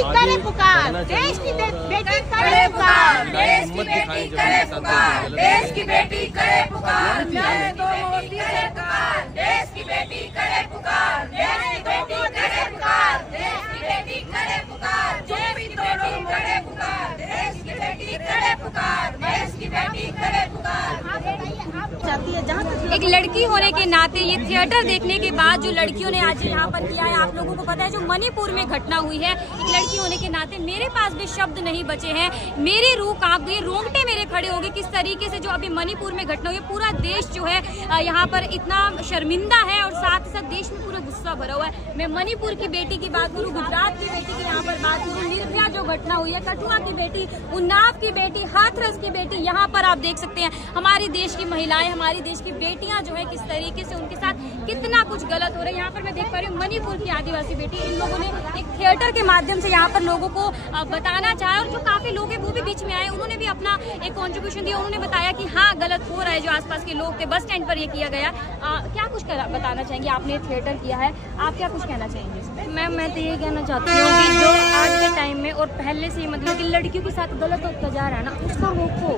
बेटी करे पुकार, देश की बेटी करे पुकार, देश की बेटी करे पुकार, देश की बेटी करे पुकार, न्याय दो मोदी सरकार, देश की बेटी करे पुकार, देश की बेटी करे पुकार, देश की बेटी करे पुकार, देश की बेटी करे पुकार, देश की बेटी करे पुकार, देश की बेटी करे पुकार। चाहती है जहाँ एक लड़की होने के नाते ये थिएटर देखने के बाद जो लड़कियों ने आज यहाँ पर किया है, आप लोगों को पता है जो मणिपुर में घटना हुई है, एक लड़की होने के नाते मेरे पास भी शब्द नहीं बचे हैं, मेरी रूह कांप गई, रोंगटे मेरे खड़े हो गए। किस तरीके से जो अभी मणिपुर में घटना हुई है, पूरा देश जो है यहाँ पर इतना शर्मिंदा है और साथ ही साथ देश में पूरा गुस्सा भरा हुआ है। मैं मणिपुर की बेटी की बात करूँ, गुजरात की बेटी की यहाँ पर बात करूँ, निर्भया जो घटना हुई है, कठुआ की बेटी, उन्नाव की बेटी, हाथरस की बेटी, यहाँ पर आप देख सकते हैं हमारे देश की महिलाएं, हमारी देश की बेटियां जो है किस तरीके से उनके साथ कितना कुछ गलत हो रहा है। यहाँ पर मैं देख पा रही हूँ मणिपुर की आदिवासी बेटी, इन लोगों ने एक थिएटर के माध्यम से यहाँ पर लोगों को बताना चाहा और जो काफी लोग हैं वो भी बीच में आए, उन्होंने भी अपना एक कॉन्ट्रीब्यूशन दिया। उन्होंने बताया कि हाँ गलत हो रहा है, जो आसपास के लोग थे, बस स्टैंड पर ये किया गया। क्या कुछ बताना चाहेंगे, आपने थिएटर किया है, आप क्या कुछ कहना चाहेंगे? मैम मैं तो ये कहना चाहती हूँ कि जो आज के टाइम में और पहले से मतलब कि लड़कियों के साथ गलत अत्याचार है ना, उसको रोको,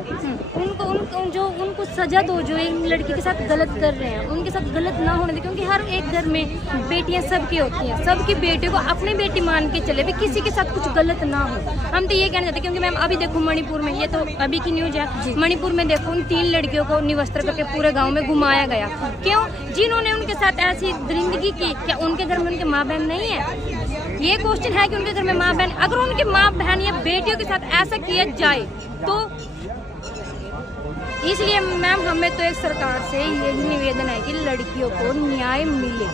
उनको सजा दो जो एक लड़की के साथ गलत कर रहे हैं, उनके साथ गलत ना होने दे, क्योंकि हर एक घर में बेटियां सबकी होती हैं, सबकी बेटियों को अपनी बेटी मान के चले भी, किसी के साथ कुछ गलत ना हो। हम तो ये कहना चाहते हैं, क्योंकि मैम अभी देखो मणिपुर में, ये तो अभी की न्यूज है, मणिपुर में देखो उन 3 लड़कियों को निवस्त्र करके पूरे गाँव में घुमाया गया। क्यों? जिन्होंने उनके साथ ऐसी दरिंदगी की, क्या उनके घर में उनके माँ बहन नहीं है? ये क्वेश्चन है कि उनके घर में माँ बहन, अगर उनके माँ बहन या बेटियों के साथ ऐसा किया जाए तो इसलिए मैम हमें तो एक सरकार से यही निवेदन है कि लड़कियों को न्याय मिले,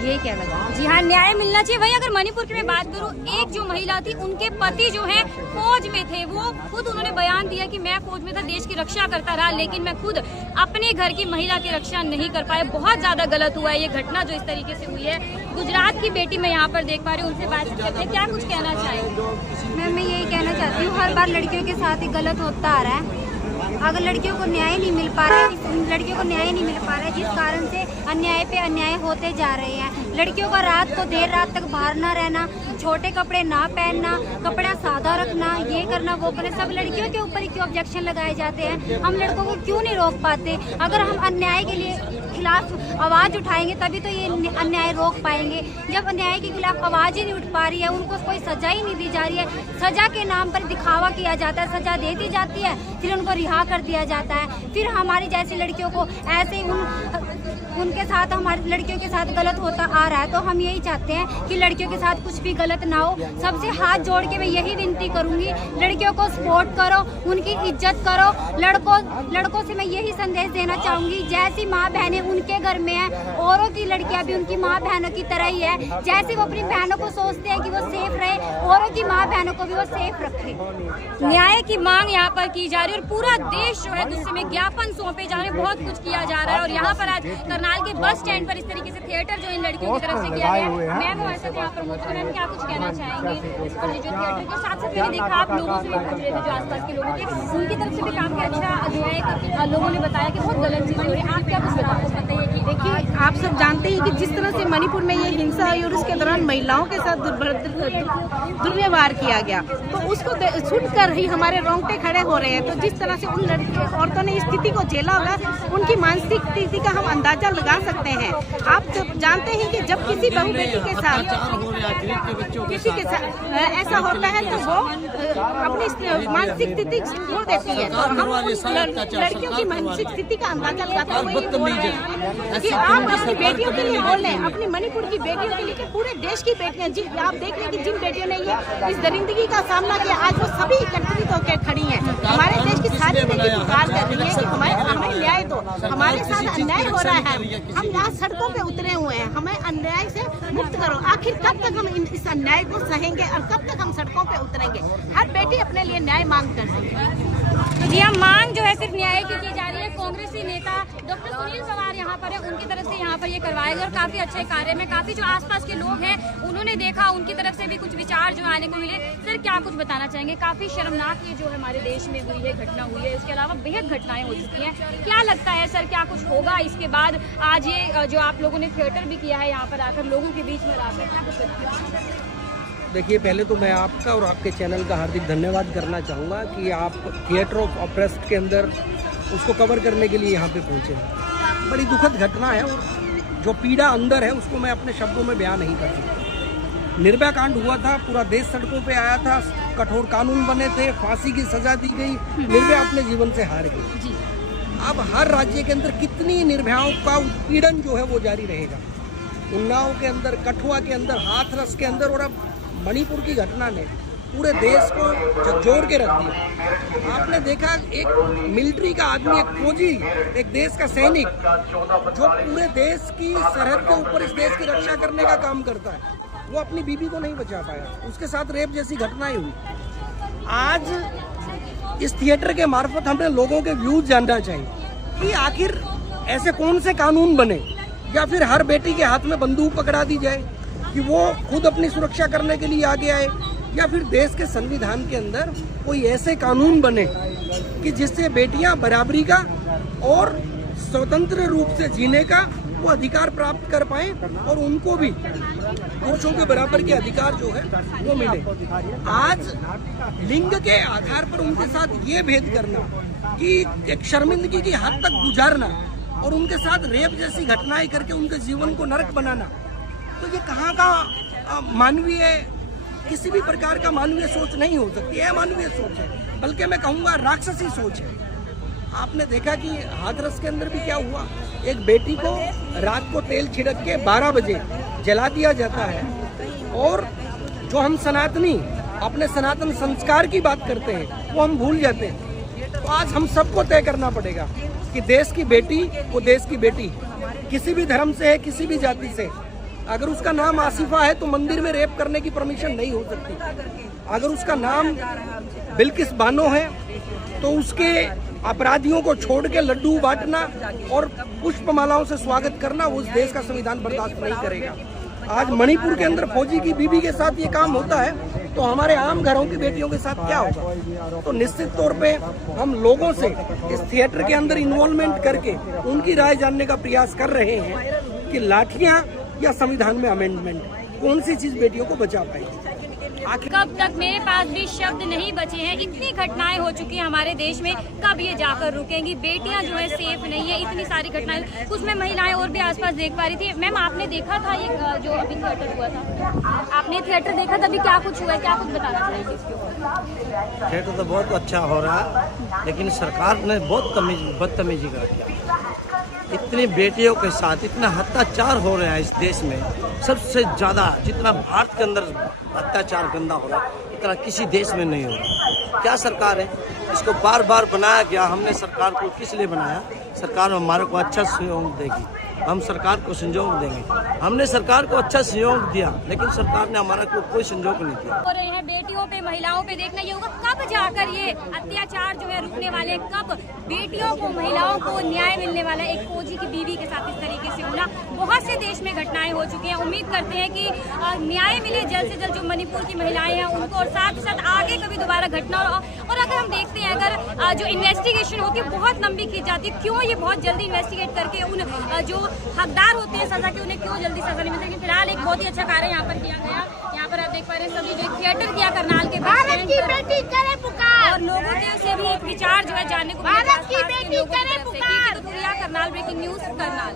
ये कहना चाहिए। जी हाँ, न्याय मिलना चाहिए। वही अगर मणिपुर की मैं बात करूँ, एक जो महिला थी, उनके पति जो है फौज में थे, वो खुद उन्होंने बयान दिया कि मैं फौज में था, देश की रक्षा करता रहा, लेकिन मैं खुद अपने घर की महिला की रक्षा नहीं कर पाया। बहुत ज्यादा गलत हुआ है ये घटना जो इस तरीके से हुई है। गुजरात की बेटी मैं यहाँ पर देख पा रही हूँ, उनसे बात करते हैं, क्या कुछ कहना चाहेंगे? मैं यही कहना चाहती हूँ, हर बार लड़कियों के साथ ही गलत होता आ रहा है। अगर लड़कियों को न्याय नहीं मिल पा रहा है, लड़कियों को न्याय नहीं मिल पा रहा है, जिस कारण से अन्याय पे अन्याय होते जा रहे हैं। लड़कियों का रात को देर रात तक बाहर ना रहना, छोटे कपड़े ना पहनना, कपड़ा सादा रखना, ये करना वो करना, सब लड़कियों के ऊपर ही क्यों ऑब्जेक्शन लगाए जाते हैं? हम लड़कों को क्यों नहीं रोक पाते? अगर हम अन्याय के लिए खिलाफ आवाज उठाएंगे तभी तो ये अन्याय रोक पाएंगे। जब अन्याय के खिलाफ आवाज ही नहीं उठ पा रही है, उनको कोई सजा ही नहीं दी जा रही है, सजा के नाम पर दिखावा किया जाता है, सजा दे दी जाती है, फिर उनको रिहा कर दिया जाता है, फिर हमारी जैसी लड़कियों को ऐसे उनके साथ, हमारी लड़कियों के साथ गलत होता आ रहा है। तो हम यही चाहते हैं कि लड़कियों के साथ कुछ भी गलत ना हो। सबसे हाथ जोड़ के मैं यही विनती करूंगी, लड़कियों को सपोर्ट करो, उनकी इज्जत करो। लड़कों से मैं यही संदेश देना चाहूंगी, जैसी माँ बहनें उनके घर में है, औरों की लड़कियां भी उनकी माँ बहनों की तरह ही है। जैसे वो अपनी बहनों को सोचते हैं कि वो सेफ रहे, औरों की माँ बहनों को भी वो सेफ रखे। न्याय की मांग यहाँ पर की जा रही है और पूरा देश जो है गुस्से में, ज्ञापन सौंपे जा रहे हैं, बहुत कुछ किया जा रहा है। और यहाँ पर आज करनाल के बस स्टैंड पर इस तरीके से थिएटर जो इन लड़कियों की तरफ से किया गया है। मैम हमारे साथ यहाँ पर मौजूद हैं, क्या कुछ कहना चाहेंगे इस पर? जो थिएटर के साथ साथ मैंने देखा आप लोगों से भी पूछ रहे थे, जो आसपास के लोगों थे, उनकी तरफ से भी काफी अच्छा जो है लोगों ने बताया कि बहुत गलत चीजें हो रही है। आप क्या कुछ बताइए कि देखिए, आप सब जानते हैं कि जिस तरह से मणिपुर में ये हिंसा हुई और उसके दौरान महिलाओं के साथ दुर्व्यवहार किया गया, तो उसको सुनकर ही हमारे रोंगटे खड़े हो रहे हैं। तो जिस तरह से उन औरतों ने इस स्थिति को झेला होगा, उनकी मानसिक स्थिति का हम अंदाजा लगा सकते हैं। आप जानते हैं कि जब किसी बहू बेटी के साथ ऐसा होता है तो वो अपनी मानसिक स्थिति खो देती है। तो हम लड़कियों की मानसिक स्थिति का अंदाजा लगाते हुए कि आप अपनी बेटियों के लिए बोल रहे हैं, अपनी मणिपुर की बेटियों के लिए, कि पूरे देश की बेटियां, आप देख लें कि जिन बेटियों ने ये इस दरिंदगी का सामना किया, आज वो सभी एकत्रित होकर खड़ी हैं। हमारे देश की सारी बेटी पुकार कर रही है कि हमें न्याय दो, हमारे साथ अन्याय हो रहा है, हम यहाँ सड़कों पे उतरे हुए हैं, हमें अन्याय से मुक्त करो। आखिर कब तक हम इस अन्याय को सहेंगे और कब तक हम सड़कों पे उतरेंगे? हर बेटी अपने लिए न्याय मांग कर सकती है। मांग जो है सिर्फ न्याय की जा रही है। कांग्रेसी नेता डॉक्टर सुनील पवार यहाँ पर है, उनकी तरफ से यहाँ पर ये करवाया गया और काफी अच्छे कार्य में काफी जो आसपास के लोग हैं उन्होंने देखा, उनकी तरफ से भी कुछ विचार जो आने को मिले। सर क्या कुछ बताना चाहेंगे? काफी शर्मनाक ये जो हमारे देश में हुई है घटना हुई है, इसके अलावा बेहद घटनाएं हो चुकी हैं। क्या लगता है सर, क्या कुछ होगा इसके बाद? आज ये जो आप लोगों ने थिएटर भी किया है यहाँ पर आकर लोगों के बीच में आकर, क्या कुछ लगता है? देखिए, पहले तो मैं आपका और आपके चैनल का हार्दिक धन्यवाद करना चाहूँगा कि आप थिएटर ऑफ ऑप्रेस्ट के अंदर उसको कवर करने के लिए यहाँ पे पहुँचे हैं। बड़ी दुखद घटना है और जो पीड़ा अंदर है उसको मैं अपने शब्दों में बयान नहीं कर सकता। निर्भया कांड हुआ था, पूरा देश सड़कों पे आया था, कठोर कानून बने थे, फांसी की सजा दी गई, निर्भया अपने जीवन से हार गई। अब हर राज्य के अंदर कितनी निर्भयाओं का उत्पीड़न जो है वो जारी रहेगा। उन्नाव के अंदर, कठुआ के अंदर, हाथरस के अंदर और अब मणिपुर की घटना ने पूरे देश को झकझोर के रख दिया। आपने देखा एक मिलिट्री का आदमी, एक फौजी, एक देश का सैनिक जो पूरे देश की सरहद के ऊपर इस देश की रक्षा करने का काम करता है, वो अपनी बीबी को नहीं बचा पाया, उसके साथ रेप जैसी घटनाएं हुई। आज इस थिएटर के मार्फत हमें लोगों के व्यूज जानना चाहिए कि आखिर ऐसे कौन से कानून बने या फिर हर बेटी के हाथ में बंदूक पकड़ा दी जाए कि वो खुद अपनी सुरक्षा करने के लिए आगे आए, या फिर देश के संविधान के अंदर कोई ऐसे कानून बने कि जिससे बेटियां बराबरी का और स्वतंत्र रूप से जीने का वो अधिकार प्राप्त कर पाए और उनको भी पुरुषों के बराबर के अधिकार जो है वो मिले। आज लिंग के आधार पर उनके साथ ये भेद करना कि एक शर्मिंदगी की हद तक गुजारना और उनके साथ रेप जैसी घटनाएं करके उनके जीवन को नरक बनाना, तो ये कहाँ का मानवीय, किसी भी प्रकार का मानवीय सोच नहीं हो सकती है। मानवीय सोच है, बल्कि मैं कहूँगा राक्षसी सोच है। आपने देखा कि हाथरस के अंदर भी क्या हुआ, एक बेटी को रात को तेल छिड़क के 12 बजे जला दिया जाता है और जो हम सनातनी अपने सनातन संस्कार की बात करते हैं वो हम भूल जाते हैं। तो आज हम सबको तय करना पड़ेगा कि देश की बेटी वो देश की बेटी, किसी भी धर्म से है, किसी भी जाति से। अगर उसका नाम आसिफा है तो मंदिर में रेप करने की परमिशन नहीं हो सकती। अगर उसका नाम बिल्किस बानो है तो उसके अपराधियों को छोड़ के लड्डू बांटना और पुष्पमालाओं से स्वागत करना उस देश का संविधान बर्दाश्त नहीं करेगा। आज मणिपुर के अंदर फौजी की बीबी के साथ ये काम होता है तो हमारे आम घरों की बेटियों के साथ क्या होगा। तो निश्चित तौर पे हम लोगों से इस थिएटर के अंदर इन्वॉल्वमेंट करके उनकी राय जानने का प्रयास कर रहे हैं कि लाठियां या संविधान में अमेंडमेंट, कौन सी चीज बेटियों को बचा पाएगी। कब तक, मेरे पास भी शब्द नहीं बचे हैं। इतनी घटनाएं हो चुकी हैं हमारे देश में, कब ये जाकर रुकेंगी। बेटियां जो है सेफ नहीं है, इतनी सारी घटनाएं। कुछ में महिलाएं और भी आसपास देख पा रही थी। मैम, आपने देखा था ये जो अभी थिएटर हुआ था, आपने थिएटर देखा था, अभी क्या कुछ हुआ है, क्या कुछ बताना चाहिए इसके ऊपर? थिएटर तो बहुत अच्छा हो रहा है, लेकिन सरकार ने बहुत बदतमीजी कर दिया। इतनी बेटियों के साथ इतना अत्याचार हो रहा है इस देश में, सबसे ज़्यादा जितना भारत के अंदर अत्याचार गंदा हो रहा है इतना किसी देश में नहीं हो रहा। क्या सरकार है, इसको बार बार बनाया गया। हमने सरकार को किस लिए बनाया? सरकार हमारे को अच्छा सहयोग देगी, हम सरकार को संयोग देंगे। हमने सरकार को अच्छा सहयोग दिया, लेकिन सरकार ने हमारा कोई संयोग नहीं दिया। हो रहे हैं बेटियों पे, महिलाओं पे, देखना ये होगा कब जाकर ये अत्याचार जो है रुकने वाले, कब बेटियों को, महिलाओं को न्याय मिलने वाला। एक फौजी की बीवी के साथ इस तरीके से होना, बहुत से देश में घटनाएं हो चुकी हैं। उम्मीद करते हैं कि न्याय मिले जल्द से जल्द जो मणिपुर की महिलाएं हैं उनको, और साथ ही साथ आगे कभी दोबारा घटना। और अगर हम देखते हैं, अगर जो इन्वेस्टिगेशन होती है बहुत लंबी खींच जाती है, क्यों ये बहुत जल्दी इन्वेस्टिगेट करके उन जो हकदार होते हैं सजा के, उन्हें क्यों जल्दी सजा नहीं मिलती। लेकिन फिलहाल एक बहुत ही अच्छा कार्य यहाँ पर किया गया। यहाँ पर आप देख पा रहे हैं सभी जो थिएटर किया करनाल के भारत की बेटी करे पुकार, और लोगों से भी एक विचार जो है जानने को भारत की बेटी करे पुकार। Karnal breaking news Karnal.